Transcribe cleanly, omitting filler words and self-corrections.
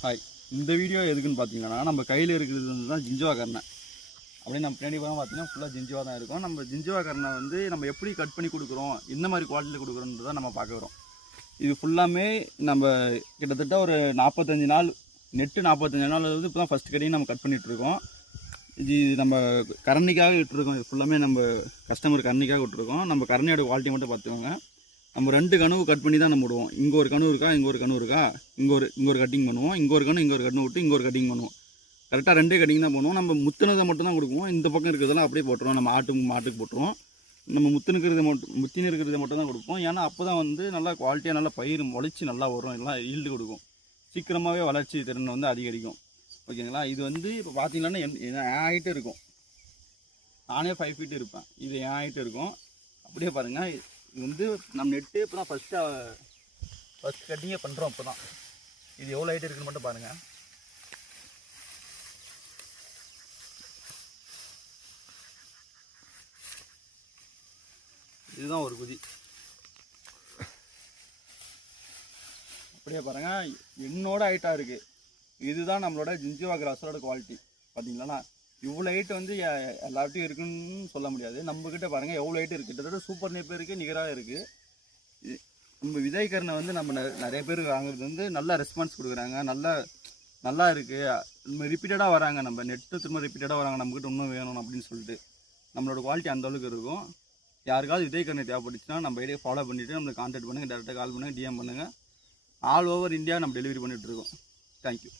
Hi, இந்த video எதுக்குன்னு பார்த்தீங்கன்னா, நம்ம கையில் இருக்கிறது வந்து தான் ஜிஞ்சுவா கர்ணை. அப்படியே நம்ம பின்னாடி போனால் பார்த்தீங்கன்னா ஃபுல்லாக ஜிஞ்சுவா தான் இருக்கும். நம்ம ஜிஞ்சுவா கர்ணை வந்து நம்ம எப்படி கட் பண்ணி கொடுக்குறோம், எந்த மாதிரி குவாலிட்டியில் கொடுக்குறோன்றதை நம்ம பார்க்க வரோம். இது ஃபுல்லாமே நம்ம கிட்டத்தட்ட ஒரு 45 நாள் நெட்டு 45 நாள் வந்து இப்போ தான் ஃபஸ்ட் கட்டிங் நம்ம கட் பண்ணிகிட்ருக்கோம். இது நம்ம கரணிக்காக விட்டுருக்கோம். இது ஃபுல்லாமே நம்ம கஸ்டமர் கரணிக்காக விட்டுருக்கோம். நம்ம கரணியோட குவாலிட்டி மட்டும் பார்த்துக்கோங்க. நம்ம 2 கனவு கட் பண்ணி தான் நம்ம விடுவோம். இங்கே ஒரு கனவு இருக்கா, இங்கே ஒரு கனவு இருக்கா, இங்கே ஒரு கட்டிங் பண்ணுவோம். இங்கே ஒரு கனவு, இங்கே ஒரு கனவு விட்டு இங்கே ஒரு கட்டிங் பண்ணுவோம். கரெக்டாக 2 கட்டிங் தான் பண்ணுவோம். நம்ம முத்தினதை மட்டும் தான் கொடுக்குவோம். இந்த பக்கம் இருக்கிறதெல்லாம் அப்படியே போட்டுருவோம். நம்ம மாட்டுக்கு போட்டுருவோம். நம்ம முத்தின இருக்கிறத மட்டும் தான் கொடுப்போம். ஏன்னா அப்போ தான் வந்து நல்லா குவாலிட்டியாக நல்லா பயிர் முளைச்சி நல்லா வரும், எல்லாம் ஈல்டு கொடுக்கும். சீக்கிரமாகவே வளர்ச்சி திறன் வந்து அதிகரிக்கும். ஓகேங்களா? இது வந்து இப்போ பார்த்தீங்கன்னா என் ஹைட்டு இருக்கும். நானே 5 ஃபீட் இருப்பேன். இது என் ஹைட்டு இருக்கும். அப்படியே பாருங்கள், இது வந்து நம்ம நெட்டு இப்போ தான் ஃபஸ்ட் கட்டிங்கே பண்ணுறோம். இப்போ தான் இது எவ்வளோ ஹைட் இருக்குன்னு மட்டும் பாருங்கள். இதுதான் ஒரு குதி. அப்படியே பாருங்கள், என்னோட ஹைட்டாக இருக்குது. இதுதான் நம்மளோட ஜிஞ்சுவா கிராஸோட குவாலிட்டி. பார்த்தீங்களா? இவ்வளோ ஹைட் வந்து எல்லார்ட்டையும் இருக்குன்னு சொல்ல முடியாது. நம்மக்கிட்ட பாருங்கள் எவ்வளோ ஹைட் இருக்குது. கிட்டத்தட்ட சூப்பர் நேப்பியருக்கு நிகராக இருக்குது. நம்ம விதை கர்ணை வந்து நம்ம நிறைய பேர் வாங்குறது வந்து நல்லா ரெஸ்பான்ஸ் கொடுக்குறாங்க. நல்லா இருக்குது. நம்ம ரிப்பீட்டடாக வராங்க. நம்ம நெட்டு திரும்ப ரிப்பீட்டடாக வராங்க, நம்மக்கிட்ட இன்னும் வேணும் அப்படின்னு சொல்லிட்டு. நம்மளோட குவாலிட்டி அந்தளவுக்கு இருக்கும். யாருக்காவது விதை கர்ணை தேவைப்பட்டுச்சுன்னா நம்ம ஐடியா ஃபாலோ பண்ணிவிட்டு நம்மளுக்கு கான்டாக்ட் பண்ணுங்கள். டேரெக்டாக கால் பண்ணுங்கள், டிஎம் பண்ணுங்கள். ஆல் ஓவர் இந்தியா நம்ம டெலிவரி பண்ணிகிட்ருக்கோம். தேங்க்யூ.